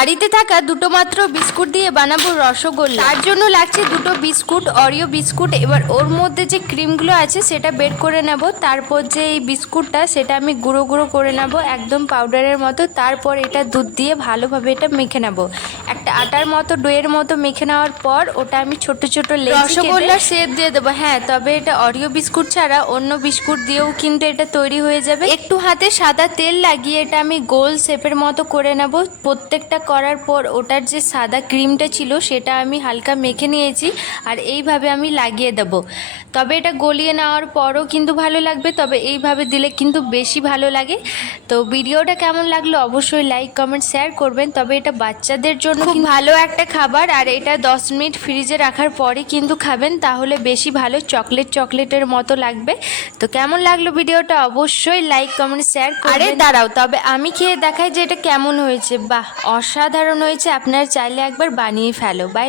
বাড়িতে থাকা দুটো মাত্র বিস্কুট দিয়ে বানাবো রসগোল্লা। তার জন্য লাগছে দুটো বিস্কুট, অরিও বিস্কুট। এবার ওর মধ্যে যে ক্রিমগুলো আছে সেটা বের করে নেব। তারপর যে এই বিস্কুটটা সেটা আমি গুঁড়ো গুঁড়ো করে নেব একদম পাউডারের মতো। তারপর এটা দুধ দিয়ে ভালোভাবে এটা মেখে নেব, একটা আটার মতো ডোয়ের মতো মেখে নেওয়ার পর ওটা আমি ছোট ছোট রসগোল্লার শেপ দিয়ে দেবো। হ্যাঁ, তবে এটা অরিও বিস্কুট ছাড়া অন্য বিস্কুট দিয়েও কিন্তু এটা তৈরি হয়ে যাবে। একটু হাতে সাদা তেল লাগিয়ে এটা আমি গোল শেপের মতো করে নেব। প্রত্যেকটা করার পর ওটার যে সাদা ক্রিমটা ছিল সেটা আমি হালকা মেখে নিয়েছি, আর এইভাবে আমি লাগিয়ে দেব। তবে এটা গলিয়ে নেওয়ার পরও কিন্তু ভালো লাগবে, তবে এইভাবে দিলে কিন্তু বেশি ভালো লাগে। তো ভিডিওটা কেমন লাগলো অবশ্যই লাইক কমেন্ট শেয়ার করবেন। তবে এটা বাচ্চাদের জন্য খুব ভালো একটা খাবার, আর এটা 10 মিনিট ফ্রিজে রাখার পরে কিন্তু খাবেন, তাহলে বেশি ভালো চকলেটের মতো লাগবে। তো কেমন লাগলো ভিডিওটা অবশ্যই লাইক কমেন্ট শেয়ার করবেন। আরে দাঁড়াও, তবে আমি খেয়ে দেখাই যে এটা কেমন হয়েছে। বাহ, অসাধারণ হয়েছে। আপনারা চাইলে একবার বানিয়ে ফেলো। বাই।